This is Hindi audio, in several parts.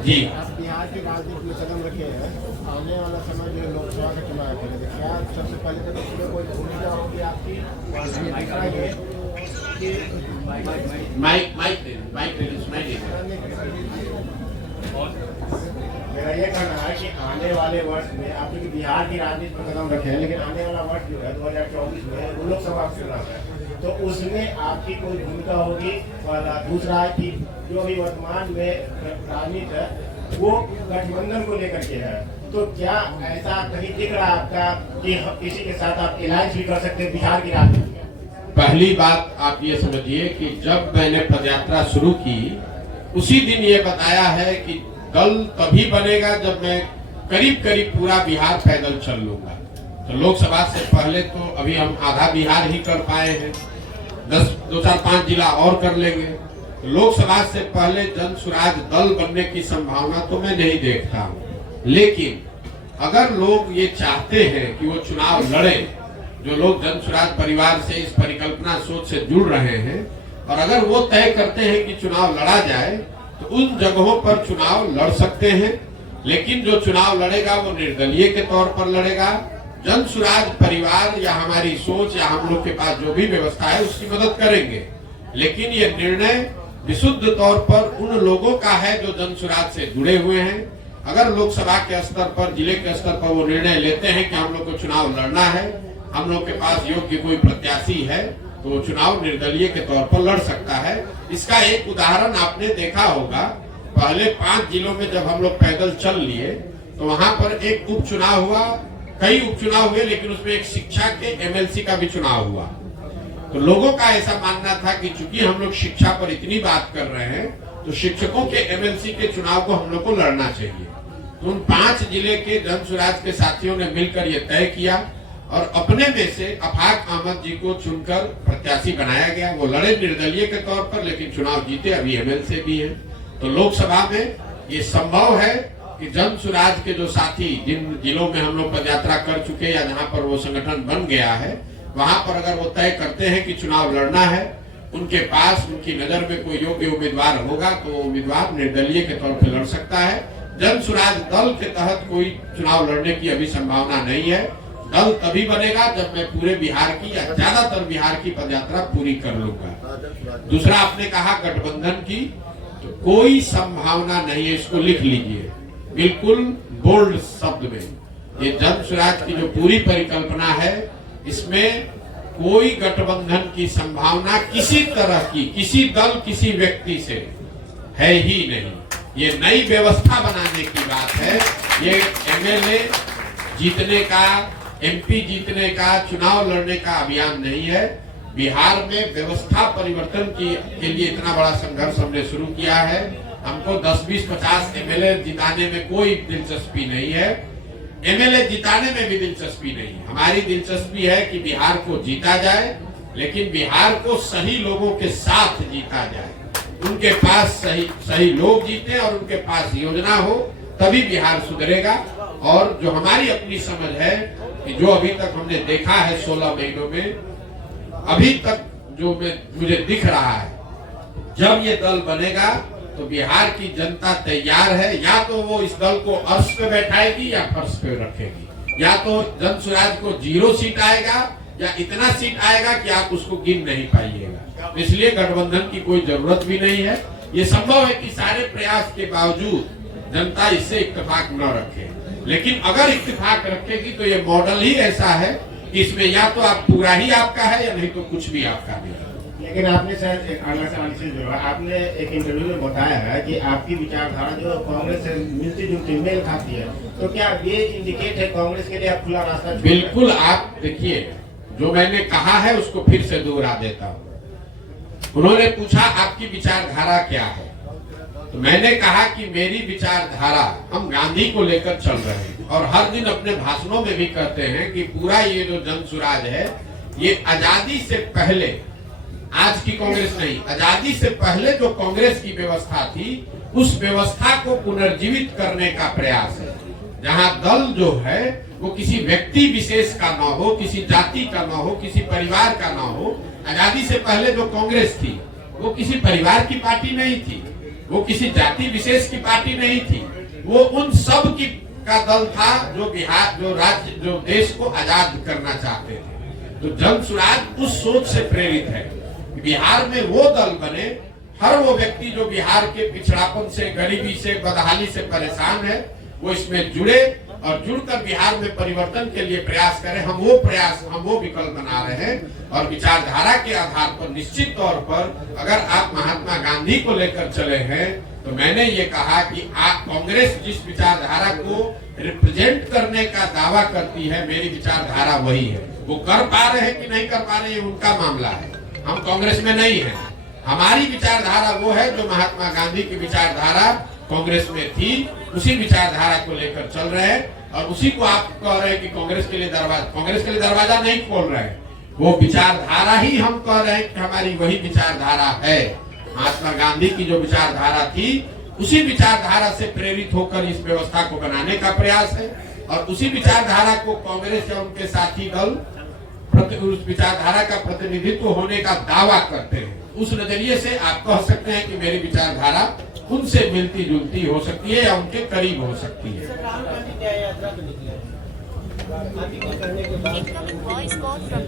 जी। आप बिहार की राजनीति में कदम रखे हैं, आने वाला समय जो लोकसभा का चुनाव है, क्या सबसे पहले तो इसमें कोई भूमिका होगी आपकी? और दूसरा ये कि माइक माइक माइक सुनाई दे। मेरा ये कहना है कि आने वाले वर्ष में आप जो बिहार की राजनीति में कदम रखे हैं, लेकिन आने वाला वर्ष जो है 2024 में वो लोकसभा चुनाव है, तो उसमें आपकी कोई भूमिका होगी? और दूसरा है कि जो अभी वर्तमान में राजनीति है वो गठबंधन को लेकर के है, तो क्या ऐसा कहीं दिख रहा है आपका कि किसी के साथ आप अलायंस भी कर सकते हैं बिहार की राजनीति में? पहली बात आप ये समझिए कि जब मैंने पदयात्रा शुरू की उसी दिन ये बताया है कि दल तभी बनेगा जब मैं करीब करीब पूरा बिहार पैदल चल लूंगा। तो लोकसभा से पहले तो अभी हम आधा बिहार ही कर पाए हैं, 2-4-5 जिला और कर लेंगे। तो लोकसभा से पहले जन स्वराज दल बनने की संभावना तो मैं नहीं देखता हूँ। लेकिन अगर लोग ये चाहते हैं कि वो चुनाव लड़े, जो लोग जन स्वराज परिवार से इस परिकल्पना सोच से जुड़ रहे हैं, और अगर वो तय करते हैं कि चुनाव लड़ा जाए तो उन जगहों पर चुनाव लड़ सकते हैं। लेकिन जो चुनाव लड़ेगा वो निर्दलीय के तौर पर लड़ेगा। जन स्वराज परिवार या हमारी सोच या हम लोग के पास जो भी व्यवस्था है उसकी मदद करेंगे। लेकिन ये निर्णय विशुद्ध तौर पर उन लोगों का है जो जन स्वराज से जुड़े हुए हैं। अगर लोकसभा के स्तर पर, जिले के स्तर पर वो निर्णय लेते हैं कि हम लोग को चुनाव लड़ना है, हम लोग के पास योग्य कोई प्रत्याशी है, तो वो चुनाव निर्दलीय के तौर पर लड़ सकता है। इसका एक उदाहरण आपने देखा होगा, पहले 5 जिलों में जब हम लोग पैदल चल लिए तो वहां पर एक उपचुनाव हुआ, कई उपचुनाव हुए, लेकिन उसमें एक शिक्षा के एमएलसी का भी चुनाव हुआ। तो लोगों का ऐसा मानना था कि चूंकि हम लोग शिक्षा पर इतनी बात कर रहे हैं तो शिक्षकों के एमएलसी के चुनाव को हम लोग को लड़ना चाहिए। तो उन 5 जिले के जन स्वराज के साथियों ने मिलकर यह तय किया और अपने में से अफाक अहमद जी को चुनकर प्रत्याशी बनाया गया। वो लड़े निर्दलीय के तौर पर, लेकिन चुनाव जीते, अभी एमएलसी भी है। तो लोकसभा में ये संभव है कि जन स्वराज के जो साथी जिन जिलों में हम लोग पदयात्रा कर चुके या जहां पर वो संगठन बन गया है, वहां पर अगर वो तय करते हैं कि चुनाव लड़ना है, उनके पास उनकी नजर में कोई योग्य उम्मीदवार होगा तो उम्मीदवार निर्दलीय के तौर पर लड़ सकता है। जन स्वराज दल के तहत कोई चुनाव लड़ने की अभी संभावना नहीं है। दल तभी बनेगा जब मैं पूरे बिहार की या ज्यादातर बिहार की पदयात्रा पूरी कर लूंगा। दूसरा आपने कहा गठबंधन की, तो कोई संभावना नहीं है, इसको लिख लीजिए बिल्कुल बोल्ड शब्द में। ये जन स्वराज की जो पूरी परिकल्पना है, इसमें कोई गठबंधन की संभावना किसी तरह की, किसी दल किसी व्यक्ति से है ही नहीं। ये नई व्यवस्था बनाने की बात है। ये एमएलए जीतने का, एमपी जीतने का, चुनाव लड़ने का अभियान नहीं है। बिहार में व्यवस्था परिवर्तन के लिए इतना बड़ा संघर्ष हमने शुरू किया है। हमको 10, 20, 50 एमएलए जिताने में कोई दिलचस्पी नहीं है, एमएलए जिताने में भी दिलचस्पी नहीं है। हमारी दिलचस्पी है कि बिहार को जीता जाए, लेकिन बिहार को सही लोगों के साथ जीता जाए, उनके पास सही लोग जीते और उनके पास योजना हो, तभी बिहार सुधरेगा। और जो हमारी अपनी समझ है कि जो अभी तक हमने देखा है 16 महीनों में, अभी तक जो मुझे दिख रहा है, जब ये दल बनेगा तो बिहार की जनता तैयार है। या तो वो इस दल को अर्श पे बैठाएगी या फर्श पे रखेगी। या तो जन स्वराज को 0 सीट आएगा या इतना सीट आएगा कि आप उसको गिन नहीं पाइएगा। इसलिए गठबंधन की कोई जरूरत भी नहीं है। ये संभव है कि सारे प्रयास के बावजूद जनता इससे इत्तेफाक न रखे, लेकिन अगर इत्तेफाक रखेगी तो ये मॉडल ही ऐसा है कि इसमें या तो आप पूरा ही आपका है या नहीं तो कुछ भी आपका नहीं है। लेकिन आपने शायद एक अगला सवाल से जुड़ा, आपने एक इंटरव्यू में बताया है कि आपकी विचारधारा जो कांग्रेस से मिलती जुलती मेल खाती है, तो क्या ये इंडिकेट है कांग्रेस के लिए आप खुला रास्ता? बिल्कुल। आप देखिए, जो मैंने कहा है उसको फिर से दोहरा देता हूँ। उन्होंने पूछा आपकी विचारधारा क्या है, तो मैंने कहा कि मेरी विचारधारा, हम गांधी को लेकर चल रहे हैं और हर दिन अपने भाषणों में भी कहते हैं कि पूरा ये जो जन स्वराज है, ये आजादी से पहले, आज की कांग्रेस नहीं, आजादी से पहले जो कांग्रेस की व्यवस्था थी उस व्यवस्था को पुनर्जीवित करने का प्रयास है। जहां दल जो है वो किसी व्यक्ति विशेष का ना हो, किसी जाति का ना हो, किसी परिवार का ना हो। आजादी से पहले जो कांग्रेस थी वो किसी परिवार की पार्टी नहीं थी, वो किसी जाति विशेष की पार्टी नहीं थी, वो उन सब की का दल था जो बिहार, जो राज्य, जो देश को आजाद करना चाहते थे। तो जन सुराज उस सोच से प्रेरित है। बिहार में वो दल बने, हर वो व्यक्ति जो बिहार के पिछड़ापन से, गरीबी से, बदहाली से परेशान है, वो इसमें जुड़े और जुड़कर बिहार में परिवर्तन के लिए प्रयास करें। हम वो विकल्प बना रहे हैं और विचारधारा के आधार पर निश्चित तौर पर अगर आप महात्मा गांधी को लेकर चले हैं तो मैंने ये कहा कि आप कांग्रेस जिस विचारधारा को रिप्रेजेंट करने का दावा करती है, मेरी विचारधारा वही है। वो कर पा रहे हैं कि नहीं कर पा रहे हैं उनका मामला है, हम कांग्रेस में नहीं है। हमारी विचारधारा वो है जो महात्मा गांधी की विचारधारा कांग्रेस में थी, उसी विचारधारा को लेकर चल रहे हैं और उसी को आप कह रहे हैं कि कांग्रेस के लिए दरवाजा नहीं खोल रहे हैं। वो विचारधारा ही हम कह रहे हैं कि हमारी वही विचारधारा है। महात्मा गांधी की जो विचारधारा थी, उसी विचारधारा से प्रेरित होकर इस व्यवस्था को बनाने का प्रयास है और उसी विचारधारा को कांग्रेस या उनके साथी दल उस विचारधारा का प्रतिनिधित्व होने का दावा करते हैं। उस नजरिए से आप कह सकते हैं कि मेरी विचारधारा उनसे मिलती जुलती हो सकती है या उनके करीब हो सकती है।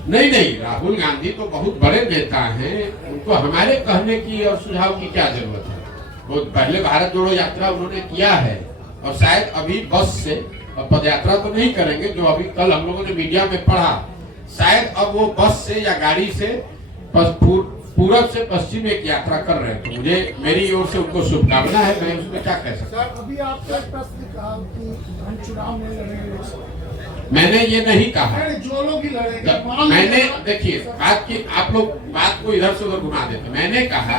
नहीं, राहुल गांधी तो बहुत बड़े नेता हैं, उनको हमारे कहने की और सुझाव की क्या जरूरत है। वो पहले भारत जोड़ो यात्रा उन्होंने किया है और शायद अभी बस से पद यात्रा तो नहीं करेंगे, जो अभी कल हम लोगों ने मीडिया में पढ़ा, शायद अब वो बस से या गाड़ी से पूरब से पश्चिम एक यात्रा कर रहे हैं। तो मुझे मेरी ओर से उनको शुभकामना है, मैं उसमें क्या कह सकता हूँ। अभी आपने एक प्रश्न कहा कि हम चुनाव में लड़ेंगे, मैंने ये नहीं कहा। जो लोग ही लड़ेंगे, मैंने देखिए आप लोग बात को इधर से उधर घुमा देते। मैंने कहा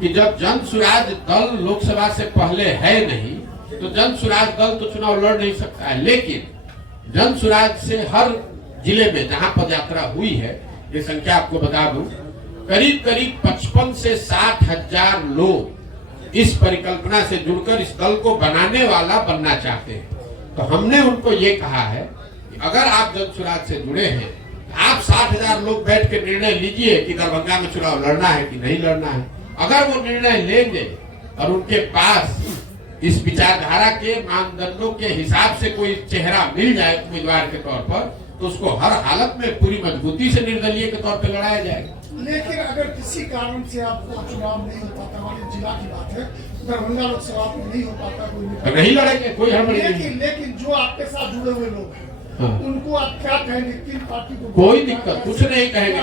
कि जब जन सुराज दल लोकसभा से पहले है नहीं, तो जन सुराज दल तो चुनाव लड़ नहीं सकता है। लेकिन जन सुराज से हर जिले में जहां पदयात्रा हुई है, ये संख्या आपको बता दूं, करीब 55 से 60 हजार लोग इस परिकल्पना से जुड़कर इस दल को बनाने वाला बनना चाहते हैं। तो हमने उनको ये कहा है कि अगर आप जन सुराज से जुड़े हैं, आप 60 हजार लोग बैठ के निर्णय लीजिए कि दरभंगा में चुनाव लड़ना है कि नहीं लड़ना है। अगर वो निर्णय लेंगे और उनके पास इस विचारधारा के मानदंडों के हिसाब से कोई चेहरा मिल जाए उम्मीदवार के तौर पर, तो उसको हर हालत में पूरी मजबूती से निर्दलीय के तौर पर लड़ाया जाएगा। लेकिन अगर किसी कारण से आपको चुनाव नहीं हो पाता, हमारे जिला की बात है, दरभंगा लोकसभा में नहीं हो पाता, कोई नहीं लड़ेंगे, कोई हड़बड़ी नहीं। लेकिन जो आपके साथ जुड़े हुए लोग हैं, हाँ, उनको आप क्या कहेंगे? तीन पार्टी को कोई दिक्कत कुछ नहीं कहेंगे।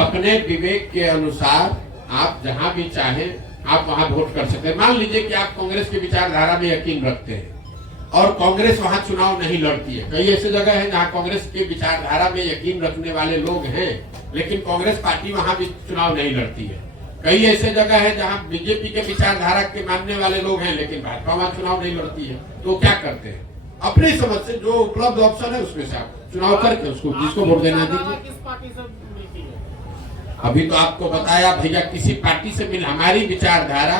अपने विवेक के अनुसार आप जहां भी चाहें आप वहां वोट कर सकते हैं। मान लीजिए कि आप कांग्रेस की विचारधारा में यकीन रखते हैं और कांग्रेस वहां चुनाव नहीं लड़ती है। कई ऐसे जगह है जहां कांग्रेस की विचारधारा में यकीन रखने वाले लोग हैं, लेकिन कांग्रेस पार्टी वहां भी चुनाव नहीं लड़ती है। कई ऐसे जगह है जहां बीजेपी के विचारधारा के मानने वाले लोग हैं, लेकिन भाजपा वहां चुनाव नहीं लड़ती है। तो क्या करते हैं, अपनी समझ से जो उपलब्ध ऑप्शन है उसमें से आप चुनाव करके उसको जिसको वोट देना दीजिए। अभी तो आपको बताया भैया, किसी पार्टी से मिल, हमारी विचारधारा,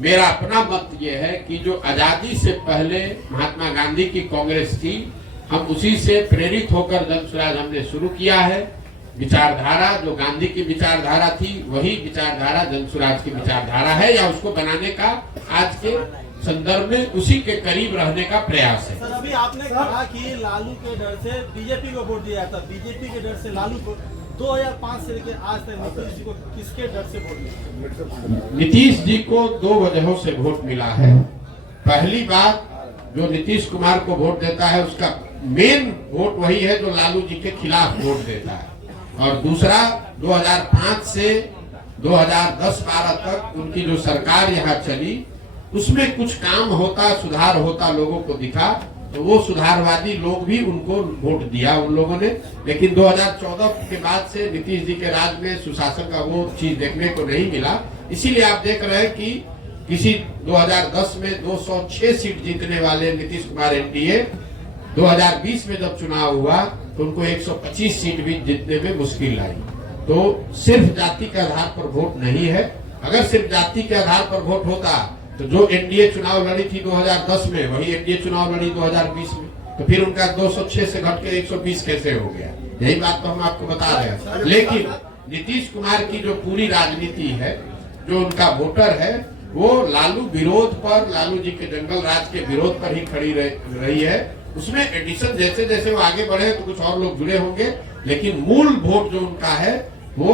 मेरा अपना मत ये है कि जो आजादी से पहले महात्मा गांधी की कांग्रेस थी, हम उसी से प्रेरित होकर जन सुराज हमने शुरू किया है। विचारधारा जो गांधी की विचारधारा थी, वही विचारधारा जन सुराज की विचारधारा है, या उसको बनाने का आज के संदर्भ में उसी के करीब रहने का प्रयास है। सर, अभी आपने कहा कि लालू के डर से बीजेपी को वोट दिया था, बीजेपी के डर से लालू को 2005 से लेकर आज तक नीतीश जी को किसके डर से वोट मिला? नीतीश जी को दो वजहों से वोट मिला है। पहली बात, जो नीतीश कुमार को वोट देता है उसका मेन वोट वही है जो लालू जी के खिलाफ वोट देता है। और दूसरा, 2005 से 2010-12 तक उनकी जो सरकार यहाँ चली, उसमें कुछ काम होता, सुधार होता लोगों को दिखा, तो वो सुधारवादी लोग भी उनको वोट दिया उन लोगों ने। लेकिन 2014 के बाद से नीतीश जी के राज में सुशासन का वो चीज देखने को नहीं मिला। इसीलिए आप देख रहे हैं कि किसी 2010 में 206 सीट जीतने वाले नीतीश कुमार एनडीए 2020 में जब चुनाव हुआ तो उनको 125 सीट भी जीतने में मुश्किल आई। तो सिर्फ जाति के आधार पर वोट नहीं है। अगर सिर्फ जाति के आधार पर वोट होता तो जो एनडीए चुनाव लड़ी थी 2010 में, वही एनडीए चुनाव लड़ी 2020 में, तो फिर उनका 206 से घट के 120 कैसे हो गया? यही बात तो हम आपको बता रहे हैं। नीतीश कुमार की जो पूरी राजनीति है, जो उनका वोटर है, वो लालू विरोध पर, लालू जी के जंगल राज के विरोध पर ही खड़ी रही है। उसमें एडिशन जैसे जैसे वो आगे बढ़े तो कुछ और लोग जुड़े होंगे, लेकिन मूल वोट जो उनका है वो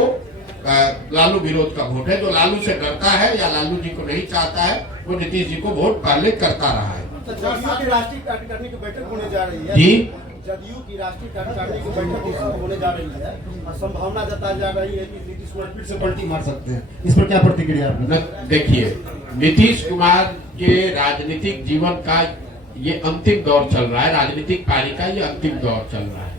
लालू विरोध का वोट है। जो लालू से डरता है या लालू जी को नहीं चाहता है, वो नीतीश जी को वोट पहले करता रहा है। तो जदयू की राष्ट्रीय कार्यकारिणी की बैठक होने जा रही है जी, जदयू की राष्ट्रीय कार्यकारिणी की बैठक होने जा रही है और संभावना जताई जा रही है कि नीतीश कुमार फिर से पलटी मार सकते हैं। इस पर क्या प्रतिक्रिया आपने? देखिए, नीतीश कुमार के राजनीतिक जीवन का ये अंतिम दौर चल रहा है, राजनीतिक पारी का ये अंतिम दौर चल रहा है।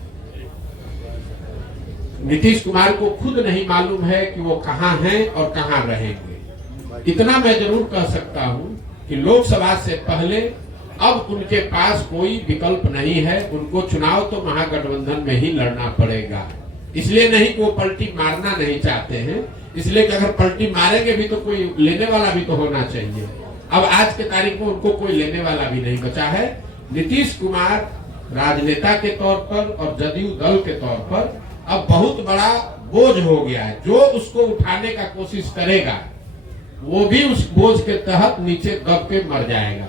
नीतीश कुमार को खुद नहीं मालूम है कि वो कहां हैं और कहां रहेंगे। इतना मैं जरूर कह सकता हूं कि लोकसभा से पहले अब उनके पास कोई विकल्प नहीं है। उनको चुनाव तो महागठबंधन में ही लड़ना पड़ेगा। इसलिए नहीं कि वो पलटी मारना नहीं चाहते हैं, इसलिए कि अगर पलटी मारेंगे भी तो कोई लेने वाला भी तो होना चाहिए। अब आज के तारीख में उनको कोई लेने वाला भी नहीं बचा है। नीतीश कुमार राजनेता के तौर पर और जदयू दल के तौर पर अब बहुत बड़ा बोझ हो गया है। जो उसको उठाने का कोशिश करेगा वो भी उस बोझ के तहत नीचे दब के मर जाएगा।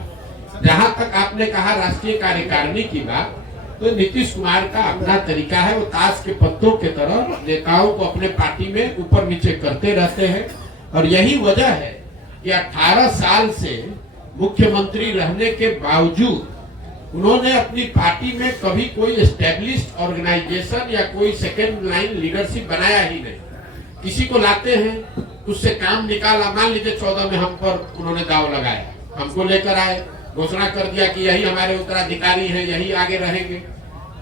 जहां तक आपने कहा राष्ट्रीय कार्यकारिणी की बात, तो नीतीश कुमार का अपना तरीका है। वो ताश के पत्तों के तरह नेताओं को अपने पार्टी में ऊपर नीचे करते रहते हैं। और यही वजह है कि 18 साल से मुख्यमंत्री रहने के बावजूद उन्होंने अपनी पार्टी में कभी कोई एस्टेब्लिश्ड ऑर्गेनाइजेशन या कोई सेकेंड लाइन लीडरशिप बनाया ही नहीं। किसी को लाते हैं, उससे काम निकाला। मान लीजिए 14 में हम पर उन्होंने दाव लगाया, हमको लेकर आए, घोषणा कर दिया कि यही हमारे उत्तराधिकारी हैं, यही आगे रहेंगे।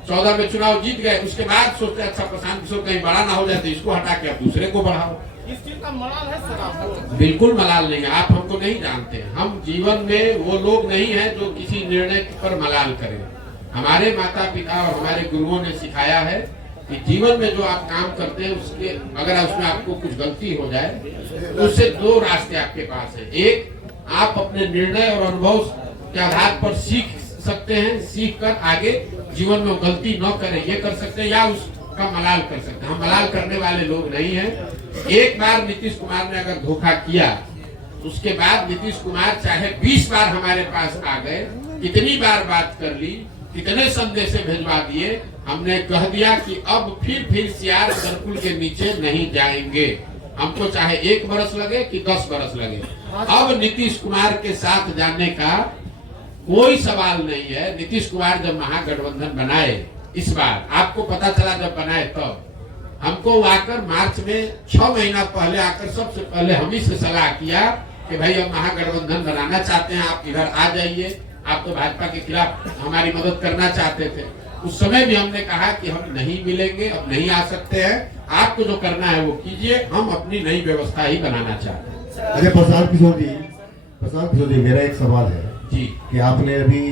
14 में चुनाव जीत गए। उसके बाद सोचते अच्छा प्रशांत किशोर कहीं बड़ा ना हो जाए तो इसको हटा के आप दूसरे को बढ़ाओ। इस चीज का मलाल है सर आपको? बिल्कुल मलाल नहीं है। आप हमको नहीं जानते। हम जीवन में वो लोग नहीं हैं जो किसी निर्णय पर मलाल करें। हमारे माता पिता और हमारे गुरुओं ने सिखाया है कि जीवन में जो आप काम करते हैं उसके अगर उसमें आपको कुछ गलती हो जाए तो उससे दो रास्ते आपके पास है। एक, आप अपने निर्णय और अनुभव के आधार पर सीख सकते हैं, सीख कर आगे जीवन में गलती न करें ये कर सकते हैं, या उसका मलाल कर सकते हैं। हम मलाल करने वाले लोग नहीं हैं। एक बार नीतीश कुमार ने अगर धोखा किया, उसके बाद नीतीश कुमार चाहे 20 बार हमारे पास आ गए, कितनी बार बात कर ली, कितने संदेश भिजवा दिए, हमने कह दिया कि अब फिर सियार सर्कुल के नीचे नहीं जाएंगे। हमको चाहे 1 बरस लगे कि 10 बरस लगे, अब नीतीश कुमार के साथ जाने का कोई सवाल नहीं है। नीतीश कुमार जब महागठबंधन बनाए, इस बार आपको पता चला जब बनाए तब हमको आकर मार्च में 6 महीना पहले आकर सबसे पहले हम ही से सलाह किया कि भाई हम महागठबंधन बनाना चाहते हैं, आप इधर आ जाइए। आप तो भाजपा के खिलाफ हमारी मदद करना चाहते थे। उस समय भी हमने कहा कि हम नहीं मिलेंगे, अब नहीं आ सकते हैं, आपको जो करना है वो कीजिए, हम अपनी नई व्यवस्था ही बनाना चाहते हैं। अरे प्रशांत किशोर जी, मेरा एक सवाल है जी कि आपने अभी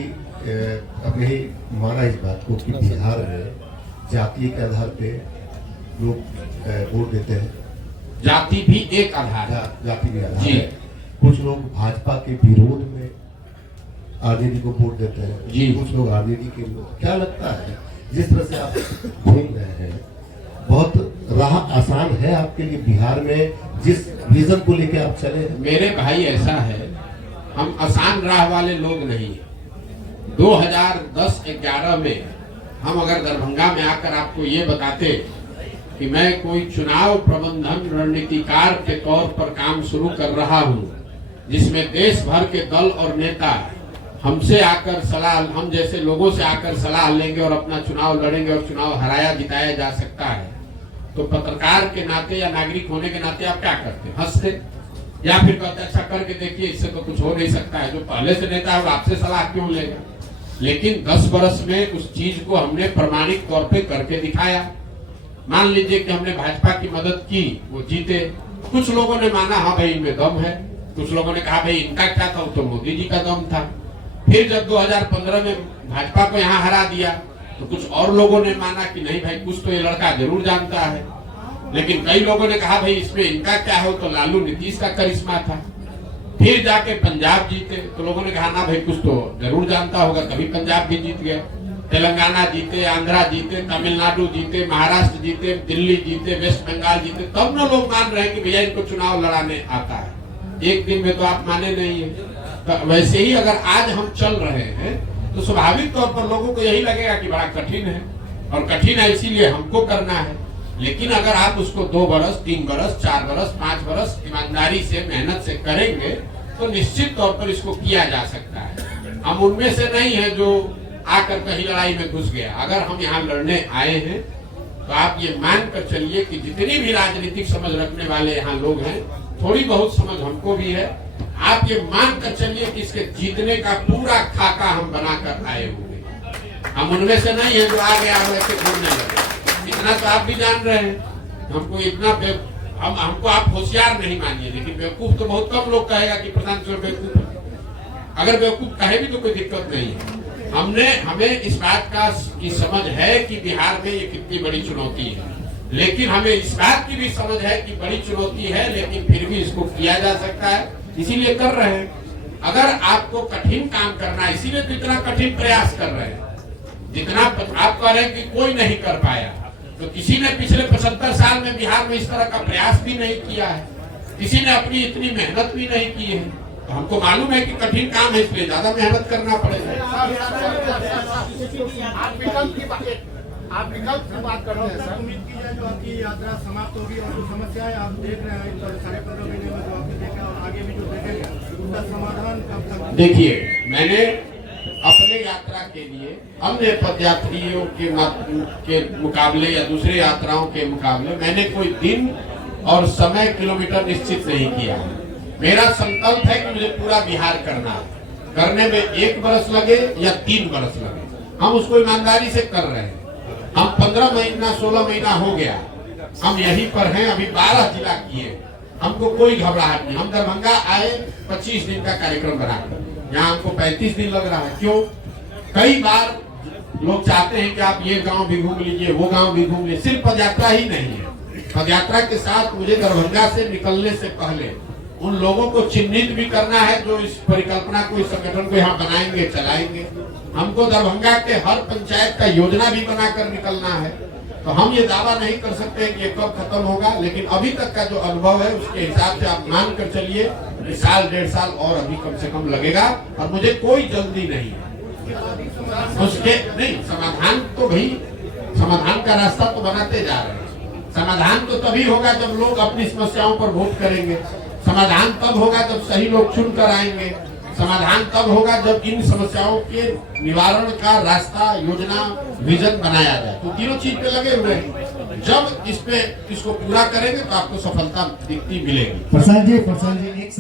अपने ही माना इस बात को कि बिहार में जाति के आधार पे लोग वोट देते हैं। जाति भी एक आधार है। जाति भी आधार जी। है। कुछ लोग भाजपा के विरोध में आरजेडी को वोट देते हैं जी। कुछ लोग आरजेडी के लोग। क्या लगता है जिस तरह से आप घूम रहे हैं, बहुत राह आसान है आपके लिए बिहार में जिस विजन को लेकर आप चले हैं? मेरे भाई ऐसा है, हम आसान राह वाले लोग नहीं। 2010-11 में हम अगर दरभंगा में आकर आपको ये बताते कि मैं कोई चुनाव प्रबंधन रणनीतिकार के तौर पर काम शुरू कर रहा हूं, जिसमें देश भर के दल और नेता हमसे आकर सलाह, हम जैसे लोगों से आकर सलाह लेंगे और अपना चुनाव लड़ेंगे और चुनाव हराया जिताया जा सकता है, तो पत्रकार के नाते या नागरिक होने के नाते आप क्या करते? हंसते या फिर कहते अच्छा करके देखिए, इससे तो कुछ हो नहीं सकता है। जो पहले से नेता है वो आपसे सलाह क्यों लेगा? लेकिन 10 बरस में उस चीज को हमने प्रमाणिक तौर पे करके दिखाया। मान लीजिए कि हमने भाजपा की मदद की, वो जीते। कुछ लोगों ने माना हाँ भाई इनमें दम है, कुछ लोगों ने कहा भाई इनका क्या था, तो मोदी जी का दम था। फिर जब 2015 में भाजपा को यहाँ हरा दिया तो कुछ और लोगों ने माना कि नहीं भाई कुछ तो ये लड़का जरूर जानता है। लेकिन कई लोगों ने कहा भाई इसमें इनका क्या हो, तो लालू नीतीश का करिश्मा था। फिर जाके पंजाब जीते तो लोगों ने कहा ना भाई कुछ तो जरूर जानता होगा, कभी पंजाब भी जीत गया। तेलंगाना जीते, आंध्रा जीते, तमिलनाडु जीते, महाराष्ट्र जीते, दिल्ली जीते, वेस्ट बंगाल जीते, तब ना लोग मान रहे हैं कि भैया इनको चुनाव लड़ाने आता है। एक दिन में तो आप माने नहीं है। तो वैसे ही अगर आज हम चल रहे हैं तो स्वाभाविक तौर पर लोगों को यही लगेगा कि बड़ा कठिन है, और कठिन है इसीलिए हमको करना है। लेकिन अगर आप उसको 2 बरस, 3 बरस, 4 बरस, 5 बरस ईमानदारी से, मेहनत से करेंगे तो निश्चित तौर पर इसको किया जा सकता है। हम उनमें से नहीं है जो आकर कहीं लड़ाई में घुस गया। अगर हम यहाँ लड़ने आए हैं तो आप ये मान कर चलिए कि जितनी भी राजनीतिक समझ रखने वाले यहाँ लोग हैं, थोड़ी बहुत समझ हमको भी है। आप ये मान कर चलिए कि इसके जीतने का पूरा खाका हम बनाकर आए हुए हैं। हम उनमें से नहीं है जो आ गया वैसे घूमने लगे। इतना तो आप भी जान रहे हैं। हमको इतना हमको आप होशियार नहीं मानिए, लेकिन बेवकूफ तो बहुत कम लोग कहेगा कि प्रधान चौधरी बेवकूफ है। अगर बेवकूफ कहे भी तो कोई दिक्कत नहीं है। हमें इस बात की समझ है कि बिहार में ये कितनी बड़ी चुनौती है, लेकिन हमें इस बात की भी समझ है कि बड़ी चुनौती है, लेकिन फिर भी इसको किया जा सकता है, इसीलिए कर रहे हैं। अगर आपको कठिन काम करना है, इसीलिए तो इतना कठिन प्रयास कर रहे हैं। जितना आप कह रहे हैं कि कोई नहीं कर पाया, तो किसी ने पिछले 75 साल में बिहार में इस तरह का प्रयास भी नहीं किया है, किसी ने अपनी इतनी मेहनत भी नहीं की है। तो हमको मालूम है कि कठिन काम है, इसलिए ज्यादा मेहनत करना पड़ेगा। आप विकल्प की बात करते हैं सर। उम्मीद की जाए जो आपकी यात्रा समाप्त होगी और जो समस्याएं आप देख रहे हैं 15.5 महीने में जो आपने देखा और आगे भी जो देखेंगे उसका समाधान कब तक? देखिए, मैंने अपने यात्रा के लिए अन्य पदयात्रियों के मुकाबले या दूसरे यात्राओं के मुकाबले मैंने कोई दिन और समय किलोमीटर निश्चित नहीं किया। मेरा संकल्प है कि मुझे पूरा बिहार करना है। करने में 1 बरस लगे या 3 बरस लगे, हम उसको ईमानदारी से कर रहे हैं। हम 15 महीना 16 महीना हो गया हम यहीं पर हैं। अभी 12 जिला किए, हमको कोई घबराहट नहीं। हम दरभंगा आए 25 दिन का कार्यक्रम बनाकर, यहाँ हमको 35 दिन लग रहा है। क्यों? कई बार लोग चाहते हैं कि आप ये गांव भी घूम लीजिए, वो गांव भी घूम लीजिए। सिर्फ पदयात्रा ही नहीं है, पदयात्रा के साथ मुझे दरभंगा से निकलने से पहले उन लोगों को चिन्हित भी करना है जो इस परिकल्पना को, इस संगठन को यहाँ बनाएंगे, चलाएंगे। हमको दरभंगा के हर पंचायत का योजना भी बनाकर निकलना है। तो हम ये दावा नहीं कर सकते कि ये कब खत्म होगा, लेकिन अभी तक का जो अनुभव है उसके हिसाब से आप मान कर चलिए कि 1.5 साल और अभी कम से कम लगेगा, और मुझे कोई जल्दी नहीं है। उसके नहीं समाधान तो भाई, समाधान का रास्ता तो बनाते जा रहे हैं। समाधान तो तभी होगा जब लोग अपनी समस्याओं पर वोट करेंगे। समाधान तब होगा जब सही लोग चुन कर आएंगे। समाधान तब होगा जब इन समस्याओं के निवारण का रास्ता, योजना, विजन बनाया जाए। तो तीनों चीज पे लगे हुए हैं। जब इसको पूरा करेंगे तो आपको सफलता दिखती मिलेगी। प्रसाद जी एक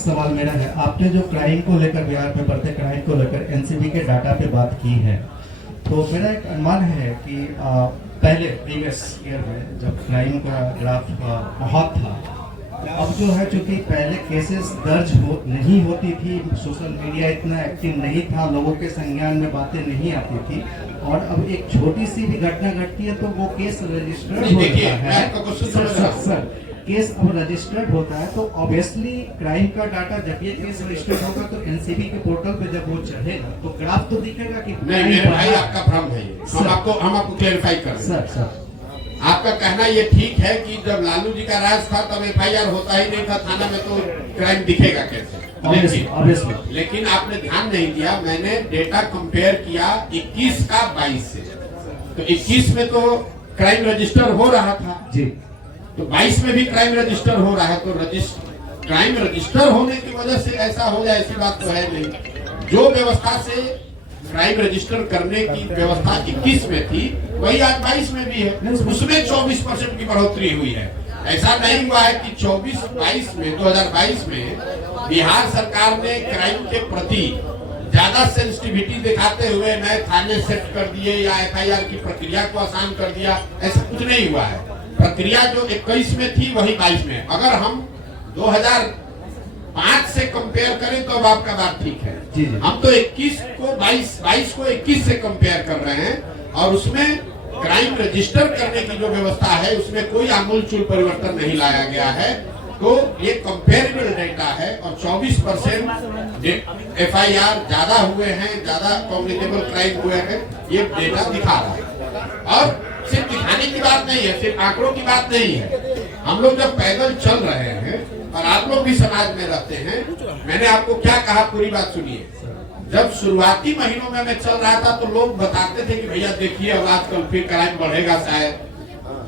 सवाल मेरा है। आपने जो क्राइम को लेकर, बिहार में बढ़ते क्राइम को लेकर एनसीबी के डाटा पे बात की है, तो मेरा एक अनुमान है कि पहले प्रीवियस ईयर में जब क्राइम का ग्राफ बहुत था, अब जो है चूंकि पहले केसेस दर्ज नहीं होती थी, सोशल मीडिया इतना एक्टिव नहीं था, लोगों के संज्ञान में बातें नहीं आती थी, और अब एक छोटी सी भी घटना घटती है तो वो केस रजिस्टर्ड होता है। सर केस अब रजिस्टर्ड होता है तो ऑब्वियसली क्राइम का डाटा जब ये केस रजिस्टर्ड होगा तो एनसीबी के पोर्टल पे जब वो चढ़ेगा तो ग्राफ तो दिखेगा कि नहीं। मेरे भाई आपका भ्रम है, हम आपको क्लेरिफाई कर रहे हैं। सर आपका कहना ये ठीक है कि जब लालू जी का राज था तब एफआईआर होता ही नहीं था थाना में, तो क्राइम दिखेगा कैसे? लेकिन आपने ध्यान नहीं दिया, मैंने डेटा कंपेयर किया 21 का 22 से। तो 21 में तो क्राइम रजिस्टर हो रहा था जी, तो 22 में भी क्राइम रजिस्टर हो रहा है। तो क्राइम रजिस्टर होने की वजह से ऐसा हो जाए ऐसी बात तो है नहीं। जो व्यवस्था से क्राइम रजिस्टर करने की व्यवस्था 21 में थी वही आज 22 में भी है। उसमें 24% की बढ़ोतरी हुई है। ऐसा नहीं हुआ है कि 2022 में बिहार सरकार ने क्राइम के प्रति ज्यादा सेंसिटिविटी दिखाते हुए नए थाने सेट कर दिए या एफआईआर की प्रक्रिया को आसान कर दिया, ऐसा कुछ नहीं हुआ है। प्रक्रिया जो 21 में थी वही 22 में। अगर हम 2005 से कंपेयर करें तो अब आपका बात ठीक है। हम तो 21 को 22 को 21 से कंपेयर कर रहे हैं, और उसमें क्राइम रजिस्टर करने की जो व्यवस्था है उसमें कोई आमूलचूल परिवर्तन नहीं लाया गया है। तो ये कंपेरेबल डेटा है और 24% FIR ज्यादा हुए हैं, ज्यादा कॉग्निटिबल क्राइम हुए हैं, ये डेटा दिखा रहा है। और सिर्फ दिखाने की बात नहीं है, सिर्फ आंकड़ों की बात नहीं है। हम लोग जब पैदल चल रहे हैं और आप लोग भी समाज में रहते हैं, मैंने आपको क्या कहा पूरी बात सुनिए। जब शुरुआती महीनों में मैं चल रहा था तो लोग बताते थे कि भैया देखिए अब आजकल फिर क्राइम बढ़ेगा शायद।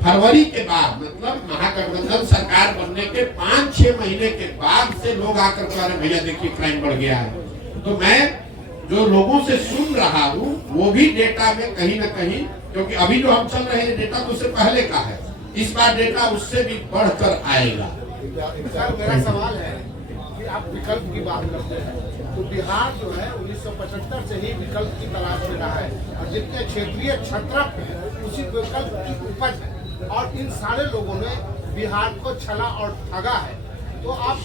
फरवरी के बाद मतलब महागठबंधन सरकार बनने के 5-6 महीने के बाद से लोग आकर कह रहे भैया देखिए क्राइम बढ़ गया है। तो मैं जो लोगों से सुन रहा हूँ वो भी डेटा में कहीं न कहीं, क्योंकि अभी जो हम चल रहे हैं डेटा तो उससे पहले का है, इस बार डेटा उससे भी बढ़कर आएगा। सर मेरा सवाल है कि आप विकल्प की बात करते हैं तो बिहार जो है 1975 से ही विकल्प की तलाश में रहा है और जितने क्षेत्रीय क्षत्रप है उसी विकल्प की उपज है और इन सारे लोगों ने बिहार को छला और ठगा है। तो आप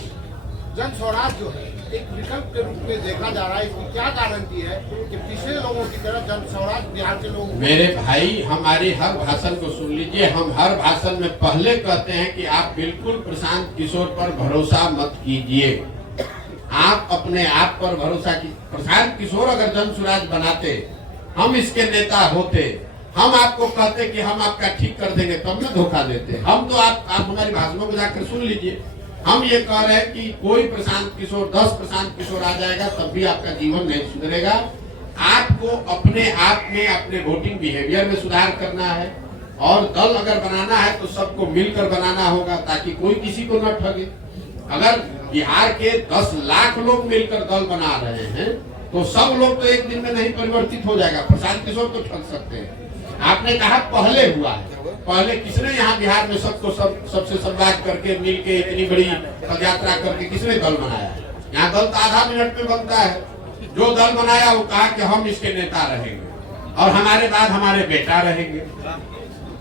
जन स्वराज जो है एक विकल्प के रूप में देखा जा रहा है, इसकी क्या गारंटी है कि पिछले लोगों की तरह जन स्वराज बिहार के लोगों? मेरे भाई हमारी हर भाषण को सुन लीजिए, हम हर भाषण में पहले कहते हैं कि आप बिल्कुल प्रशांत किशोर पर भरोसा मत कीजिए, आप अपने आप पर भरोसा की। प्रशांत किशोर अगर जन स्वराज बनाते, हम इसके नेता होते, हम आपको कहते कि हम आपका ठीक कर देंगे, तब न धोखा देते। हम तो आप हमारी भाषणों को जाकर सुन लीजिए, हम ये कह रहे हैं कि कोई प्रशांत किशोर 10 प्रशांत किशोर आ जाएगा तब भी आपका जीवन नहीं सुधरेगा। आपको अपने आप में अपने वोटिंग बिहेवियर में सुधार करना है और दल अगर बनाना है तो सबको मिलकर बनाना होगा ताकि कोई किसी को न ठगे। अगर बिहार के 10 लाख लोग मिलकर दल बना रहे हैं तो सब लोग तो एक दिन में नहीं परिवर्तित हो जाएगा। प्रशांत किशोर तो ठग सकते हैं। आपने कहा पहले हुआ है, पहले किसने यहाँ बिहार में सबको सबसे संवाद करके मिलके इतनी बड़ी पदयात्रा करके किसने दल बनाया? यहाँ दल तो आधा मिनट में बनता है। जो दल बनाया वो कहा कि हम इसके नेता रहेंगे और हमारे बाद हमारे बेटा रहेंगे।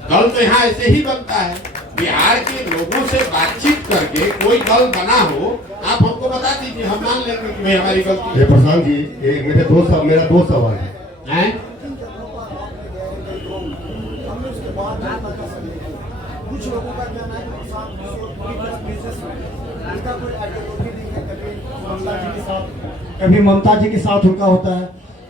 दल तो यहाँ ऐसे ही बनता है। बिहार के लोगों से बातचीत करके कोई दल बना हो, आप हमको बता दीजिए, हम मान लेंगे कि भाई हमारी गलती है। प्रशांत जी मेरा दो सवाल है। कुछ लोगों का कहना है कि प्रशांत किशोर कभी ममता जी के साथ उनका होता है,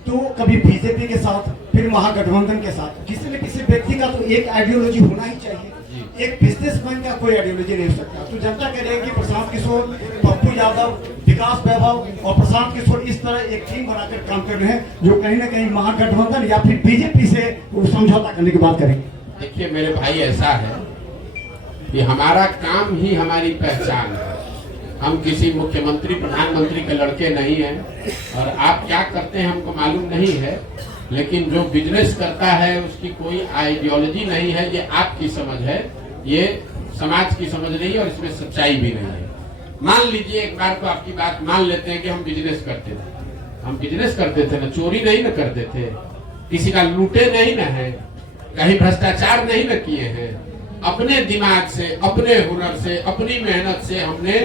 तो कभी बीजेपी के साथ, फिर महागठबंधन के साथ। किसी न किसी व्यक्ति का तो एक आइडियोलॉजी होना ही चाहिए। एक बिजनेसमैन का कोई आइडियोलॉजी नहीं हो सकता। तो जनता कह रही है कि प्रशांत किशोर, पप्पू यादव, विकास वैभव और प्रशांत किशोर इस तरह एक टीम बनाकर काम कर रहे हैं जो कहीं ना कहीं महागठबंधन या फिर बीजेपी से समझौता करने की बात करेंगे। देखिए मेरे भाई, ऐसा है कि हमारा काम ही हमारी पहचान है। हम किसी मुख्यमंत्री प्रधानमंत्री के लड़के नहीं हैं और आप क्या करते हैं हमको मालूम नहीं है, लेकिन जो बिजनेस करता है उसकी कोई आइडियोलॉजी नहीं है। ये आपकी समझ है, ये समाज की समझ नहीं है और इसमें सच्चाई भी नहीं है। मान लीजिए एक बार तो आपकी बात मान लेते हैं कि हम बिजनेस करते थे। हम बिजनेस करते थे ना, चोरी नहीं ना करते थे, किसी का लूटे नहीं ना है, कहीं भ्रष्टाचार नहीं न किए हैं। अपने दिमाग से, अपने हुनर से, अपनी मेहनत से हमने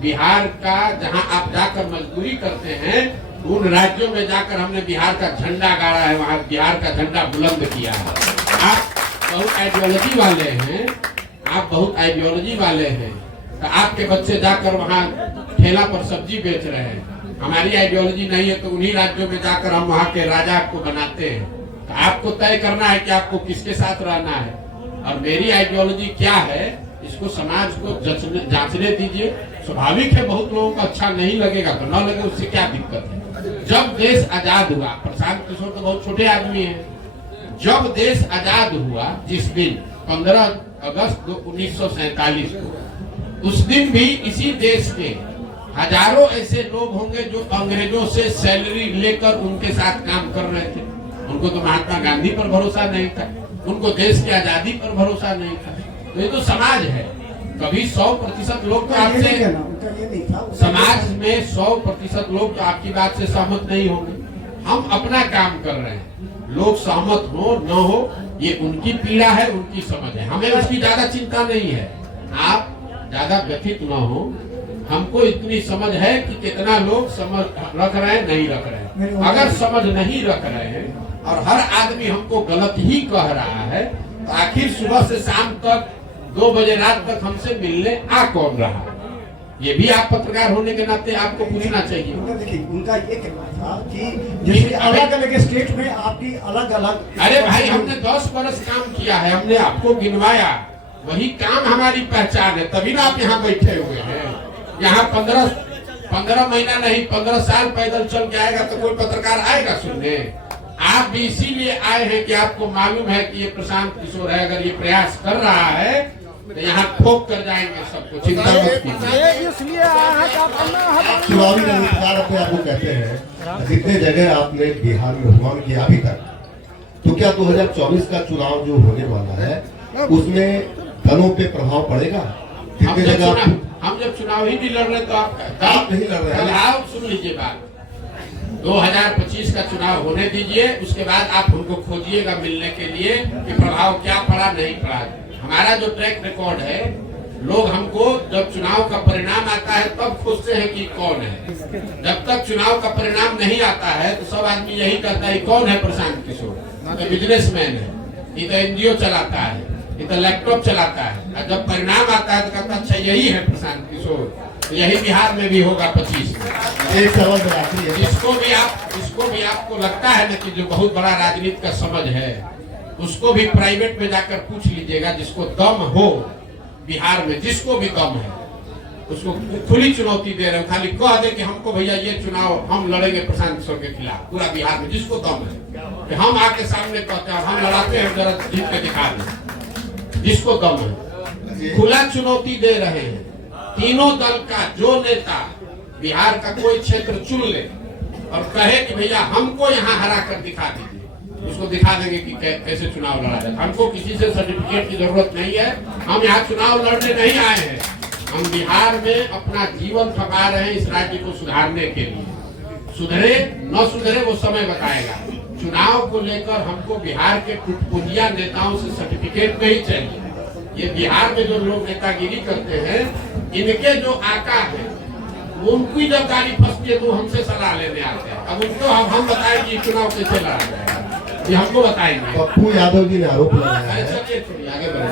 बिहार का, जहां आप जाकर मजदूरी करते हैं उन राज्यों में जाकर हमने बिहार का झंडा गाड़ा है, वहां बिहार का झंडा बुलंद किया है। आप बहुत आइडियोलॉजी वाले हैं, आप बहुत आइडियोलॉजी वाले हैं, तो आपके बच्चे जाकर वहां ठेला पर सब्जी बेच रहे हैं। हमारी आइडियोलॉजी नहीं है तो उन्हीं राज्यों में जाकर हम वहां के राजा को बनाते हैं। तो आपको तय करना है कि आपको किसके साथ रहना है और मेरी आइडियोलॉजी क्या है, इसको समाज को जांचने दीजिए। स्वाभाविक है बहुत लोगों को अच्छा नहीं लगेगा तो न लगे, उससे क्या दिक्कत है। जब देश आजाद हुआ, प्रशांत किशोर तो बहुत छोटे आदमी हैं, जब देश आजाद हुआ जिस दिन 15 अगस्त 1947 को, उस दिन भी इसी देश के हजारों ऐसे लोग होंगे जो अंग्रेजों से सैलरी लेकर उनके साथ काम कर रहे थे। उनको तो महात्मा गांधी पर भरोसा नहीं था, उनको देश की आजादी पर भरोसा नहीं था। तो ये तो समाज है। कभी 100% लोग तो आपसे, समाज में 100% लोग तो आपकी बात से सहमत नहीं होंगे। हम अपना काम कर रहे हैं, लोग सहमत हो न हो ये उनकी पीड़ा है, उनकी समझ है, हमें उसकी ज्यादा चिंता नहीं है। आप ज्यादा व्यथित न हो, हमको इतनी समझ है कि कितना लोग समझ रख रहे हैं, नहीं रख रहे हैं। अगर समझ नहीं रख रहे हैं और हर आदमी हमको गलत ही कह रहा है तो आखिर सुबह से शाम तक 2 बजे रात तक हमसे मिलने आ कौन रहा? ये भी आप पत्रकार होने के नाते आपको पूछना चाहिए। उनका देखिए, उनका ये कहना था कि जैसे अलग अलग स्टेट में आपकी अलग अलग। अरे भाई, हमने 10 बरस काम किया है, हमने आपको गिनवाया, वही काम हमारी पहचान है, तभी ना आप यहाँ बैठे हुए हैं। यहाँ 15 महीना नहीं 15 साल पैदल चल के आएगा तो कोई पत्रकार आएगा सुनने? आप भी इसीलिए आए हैं कि आपको मालूम है कि ये प्रशांत किशोर है, अगर ये प्रयास कर रहा है तो यहाँ ठोक कर जाएंगे सबको, चिंता मत कीजिए। चुनावी रणनीतिकार अपने आप को कहते हैं, जितने जगह आपने बिहार में भ्रमण किया अभी तक, तो क्या 2024 का चुनाव जो होने वाला है उसमें दलों पे प्रभाव पड़ेगा? कितने जगह हम जब चुनाव ही नहीं लड़ रहे तो आप नहीं लड़ रहे हैं। आप सुन लीजिए बात, 2025 का चुनाव होने दीजिए, उसके बाद आप उनको खोजिएगा मिलने के लिए कि प्रभाव क्या पड़ा नहीं पड़ा। हमारा जो ट्रैक रिकॉर्ड है, लोग हमको जब चुनाव का परिणाम आता है तब खोजते हैं कि कौन है। जब तक चुनाव का परिणाम नहीं आता है तो सब आदमी यही कहता है कौन है प्रशांत किशोर, ये बिजनेसमैन है, ये तो एनजीओ चलाता है, ये तो लैपटॉप चलाता है। और जब परिणाम आता है तो कहता अच्छा यही है प्रशांत किशोर। तो यही बिहार में भी होगा 25 में। एक सवाल मेरा आखिरी है, जिसको भी आपको लगता है ना कि जो बहुत बड़ा राजनीति का समझ है, उसको भी प्राइवेट में जाकर पूछ लीजिएगा, जिसको दम हो बिहार में, जिसको भी दम है, उसको खुली चुनौती दे रहे हो, खाली कह दे कि हमको भैया ये चुनाव हम लड़ेंगे प्रशांत किशोर के खिलाफ, पूरा बिहार में जिसको दम है कि हम आके सामने कहते हैं हम लड़ाते हैं, जरा जीत के दिखा दें, जिसको दम है। खुला चुनौती दे रहे हैं तीनों दल का जो नेता बिहार का कोई क्षेत्र चुन ले और कहे कि भैया हमको यहाँ हरा कर दिखा दीजिए, उसको दिखा देंगे कि कैसे चुनाव लड़ा जाए। हमको किसी से सर्टिफिकेट की जरूरत नहीं है, हम यहाँ चुनाव लड़ने नहीं आए हैं, हम बिहार में अपना जीवन थका रहे हैं इस राज्य को सुधारने के लिए। सुधरे न सुधरे वो समय बताएगा। चुनाव को लेकर हमको बिहार के टुटपुंजिया नेताओं से सर्टिफिकेट नहीं चाहिए। ये बिहार में जो लोग नेतागिरी करते हैं, इनके जो आका है उनकी जब गाड़ी फंसती है तो हमसे सलाह लेने आते हैं। अब उनको हम बताएंगे चुनाव कैसे लड़ा जाएगा, ये हमको बताएंगे। पप्पू यादव जी ने आरोप लगाया है, चलिए छोड़िए आगे बढ़े।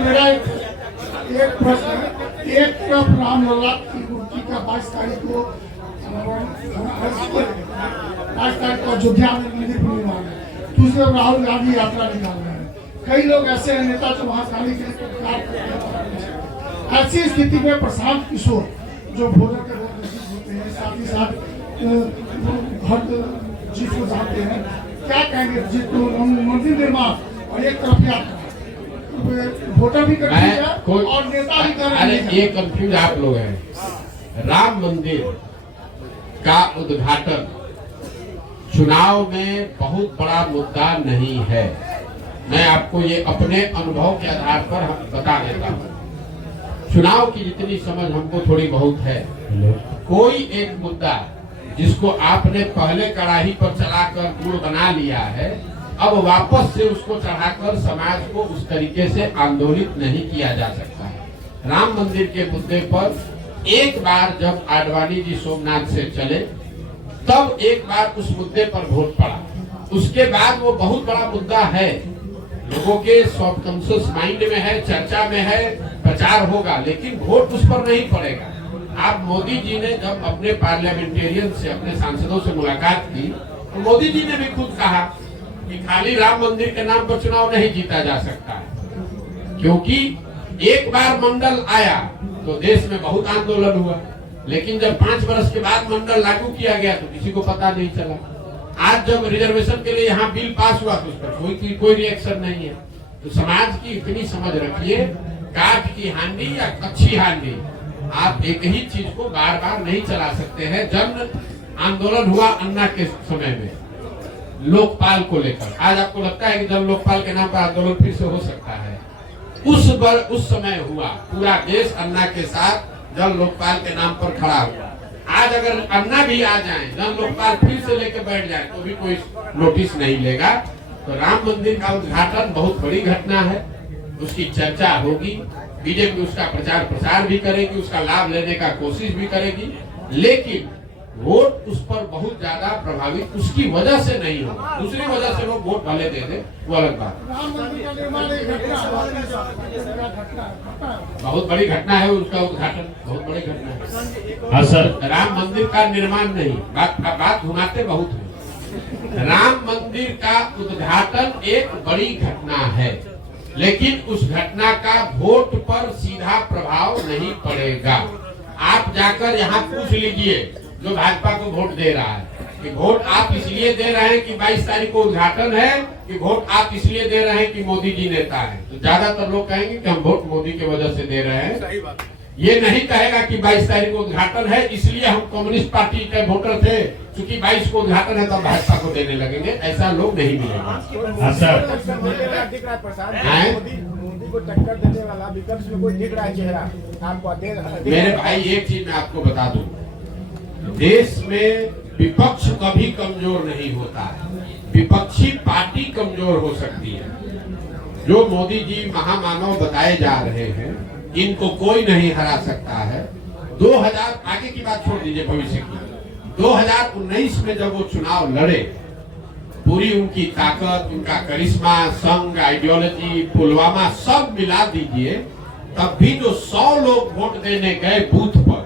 मेरा एक प्रश्न, एक तरफ रामलला की मूर्ति का 22 तारीख को 22 तारीख को अयोध्या में मंदिर पूर्णिमा है, दूसरे राहुल गांधी यात्रा निकाल रहे हैं। कई लोग ऐसे हैं नेता जो महाकाली के प्रतिकार करते हैं। ऐसी स्थिति में प्रशांत किशोर जो भोजन के बहुत नजदीक होते हैं, साथ ही साथ हर चीज को जानते हैं, क्या कहेंगे जिसको मंदिर निर्माण और एक तरफ यात्रा, वोटर भी कर और नेता भी कर। अरे ये कंफ्यूज आप लोग हैं। राम मंदिर का उद्घाटन चुनाव में बहुत बड़ा मुद्दा नहीं है। मैं आपको ये अपने अनुभव के आधार पर बता देता हूँ। चुनाव की जितनी समझ हमको थोड़ी बहुत है, कोई एक मुद्दा जिसको आपने पहले कड़ाही पर चलाकर गुड़ बना लिया है, अब वापस से उसको चढ़ाकर समाज को उस तरीके से आंदोलित नहीं किया जा सकता है। राम मंदिर के मुद्दे पर एक बार जब आडवाणी जी सोमनाथ से चले तब एक बार उस मुद्दे पर वोट पड़ा, उसके बाद वो बहुत बड़ा मुद्दा है, लोगों के सबकॉन्शियस माइंड में है, चर्चा में है, प्रचार होगा, लेकिन वोट उस पर नहीं पड़ेगा। आप मोदी जी ने जब अपने पार्लियामेंटेरियन से, अपने सांसदों से मुलाकात की तो मोदी जी ने भी खुद कहा कि खाली राम मंदिर के नाम पर चुनाव नहीं जीता जा सकता है, क्योंकि एक बार मंडल आया तो देश में बहुत आंदोलन हुआ, लेकिन जब 5 वर्ष के बाद मंडल लागू किया गया तो किसी को पता नहीं चला। आज जब रिजर्वेशन के लिए यहाँ बिल पास हुआ तो उस पर कोई रिएक्शन नहीं है। तो समाज की इतनी समझ रखिए, काठ की हांडी या कच्ची हांडी, आप एक ही चीज को बार बार नहीं चला सकते हैं। जन आंदोलन हुआ अन्ना के समय में लोकपाल को लेकर, आज आपको लगता है कि जन लोकपाल के नाम पर आंदोलन फिर से हो सकता है? उस समय हुआ, पूरा देश अन्ना के साथ जन लोकपाल के नाम पर खड़ा हुआ। आज अगर अन्ना भी आ जाए, जन लोकपाल फिर से लेके बैठ जाए तो भी कोई नोटिस नहीं लेगा। तो राम मंदिर का उद्घाटन बहुत बड़ी घटना है, उसकी चर्चा होगी, बीजेपी उसका प्रचार प्रसार भी करेगी, उसका लाभ लेने का कोशिश भी करेगी, लेकिन वोट उस पर बहुत ज्यादा प्रभावित उसकी वजह से नहीं हो, दूसरी वजह से लोग वोट भले दे दे, वो अलग बात है। राम मंदिर का निर्माण एक घटना बहुत बड़ी घटना है, उसका उद्घाटन बहुत बड़ी घटना है। हाँ सर, राम मंदिर का निर्माण नहीं, बात घुमाते बहुत है। राम मंदिर का उद्घाटन एक बड़ी घटना है, लेकिन उस घटना का वोट पर सीधा प्रभाव नहीं पड़ेगा। आप जाकर यहाँ पूछ लीजिए जो भाजपा को वोट दे रहा है कि वोट आप इसलिए दे रहे हैं कि 22 तारीख को उद्घाटन है, कि वोट आप इसलिए दे रहे हैं कि मोदी जी नेता है। तो ज्यादातर लोग कहेंगे कि हम वोट मोदी की वजह से दे रहे हैं। ये नहीं कहेगा कि 22 तारीख को उद्घाटन है इसलिए हम कम्युनिस्ट पार्टी के वोटर थे, क्योंकि 22 को उद्घाटन है तो हम भाजपा को देने लगेंगे। ऐसा लोग नहीं मिलेगा। हाँ सर, दिख रहा है प्रसाद, हैं? मोदी को टक्कर देने वाला विपक्ष में कोई दिख रहा है चेहरा आपको? मेरे भाई एक चीज मैं आपको बता दूं, देश में विपक्ष कभी कमजोर नहीं होता है, विपक्षी पार्टी कमजोर हो सकती है। जो मोदी जी महामानव बताए जा रहे हैं, इनको कोई नहीं हरा सकता है। 2000 आगे की बात छोड़ दीजिए, भविष्य की 2019 में जब वो चुनाव लड़े, पूरी उनकी ताकत, उनका करिश्मा, संघ, आइडियोलॉजी, पुलवामा सब मिला दीजिए, तब भी जो 100 लोग वोट देने गए बूथ पर,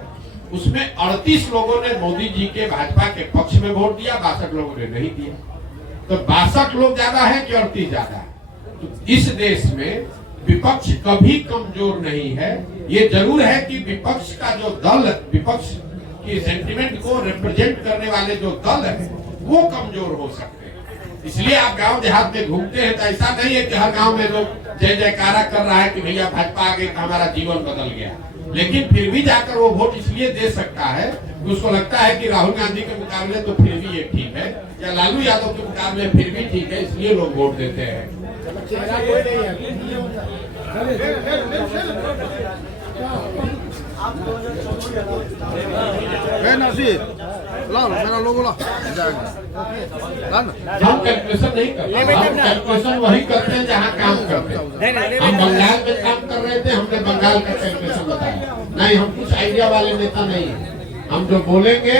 उसमें 38 लोगों ने मोदी जी के भाजपा के पक्ष में वोट दिया, 62 लोगों ने नहीं दिया। तो 62 लोग ज्यादा है कि 38 ज्यादा है? तो इस देश में विपक्ष कभी कमजोर नहीं है। ये जरूर है कि विपक्ष का जो दल, विपक्ष की सेंटिमेंट को रिप्रेजेंट करने वाले जो दल है वो कमजोर हो सकते हैं। इसलिए आप गांव देहात में घूमते हैं तो ऐसा नहीं है कि हर गांव में लोग जय जयकारा कर रहा है कि भैया भाजपा आ गई तो हमारा जीवन बदल गया, लेकिन फिर भी जाकर वो वोट इसलिए दे सकता है कि उसको लगता है कि राहुल गांधी के मुकाबले तो फिर भी ये ठीक है, या लालू यादव के मुकाबले फिर भी ठीक है, इसलिए लोग वोट देते हैं। चेहरा कोई नहीं है। हम कैलकुलेशन नहीं करते, हम कैलकुलेशन वही करते हैं जहाँ काम करते हैं। हम बंगाल में काम कर रहे थे, हमने बंगाल का कैलकुलेशन बताया नहीं, हम कुछ आइडिया वाले नेता नहीं है। हम जो बोलेंगे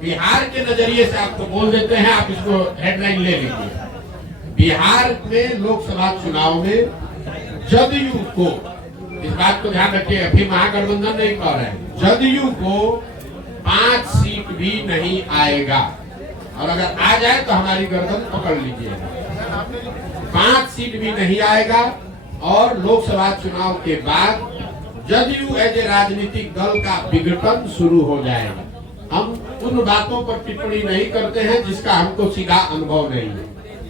बिहार के नजरिए से आपको बोल देते हैं, आप इसको हेडलाइन ले लीजिए। बिहार में लोकसभा चुनाव में जदयू को, इस बात को ध्यान रखिए, अभी महागठबंधन नहीं कह रहे हैं, जदयू को 5 सीट भी नहीं आएगा, और अगर आ जाए तो हमारी गर्दन पकड़ लीजिएगा। 5 सीट भी नहीं आएगा, और लोकसभा चुनाव के बाद जदयू एज ए राजनीतिक दल का विघटन शुरू हो जाएगा। हम उन बातों पर टिप्पणी नहीं करते हैं जिसका हमको सीधा अनुभव नहीं है।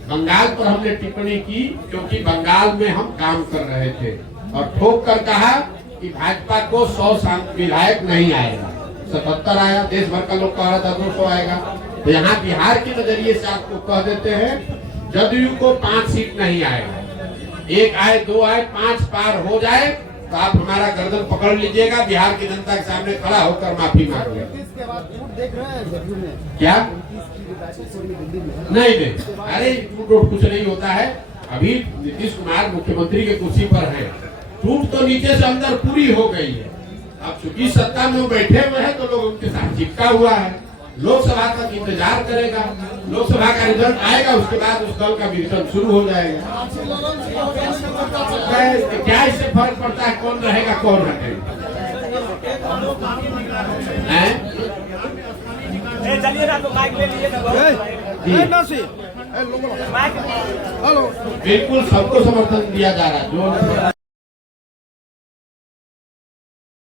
बंगाल पर हमने टिप्पणी की क्योंकि बंगाल में हम काम कर रहे थे, और ठोक कर कहा कि भाजपा को 100 विधायक नहीं आएगा, 77 आया, देश भर का लोग कह रहा था 200 आएगा। तो यहाँ बिहार के नजरिए से आपको कह देते हैं जदयू को 5 सीट नहीं आएगा, 1 आए 2 आए 5 पार हो जाए तो आप हमारा गर्दन पकड़ लीजिएगा, बिहार की जनता के सामने खड़ा होकर माफी मांगिएगा। क्या नहीं दे? अरे टूट कुछ नहीं होता है। अभी नीतीश कुमार मुख्यमंत्री के कुर्सी पर है, टूट तो नीचे से अंदर पूरी हो गई है। अब चूंकि सत्ता में वो बैठे हुए हैं तो लोग उनके साथ चिपका हुआ है। लोकसभा तक इंतजार करेगा, लोकसभा का रिजल्ट आएगा, उसके बाद उस दल का विघटन शुरू हो जाएगा। क्या इससे फर्क पड़ता है कौन रहेगा कौन हटेगा? चलिए ना, तो माइक ले लीजिए। बिल्कुल सबको समर्थन दिया जा रहा है जो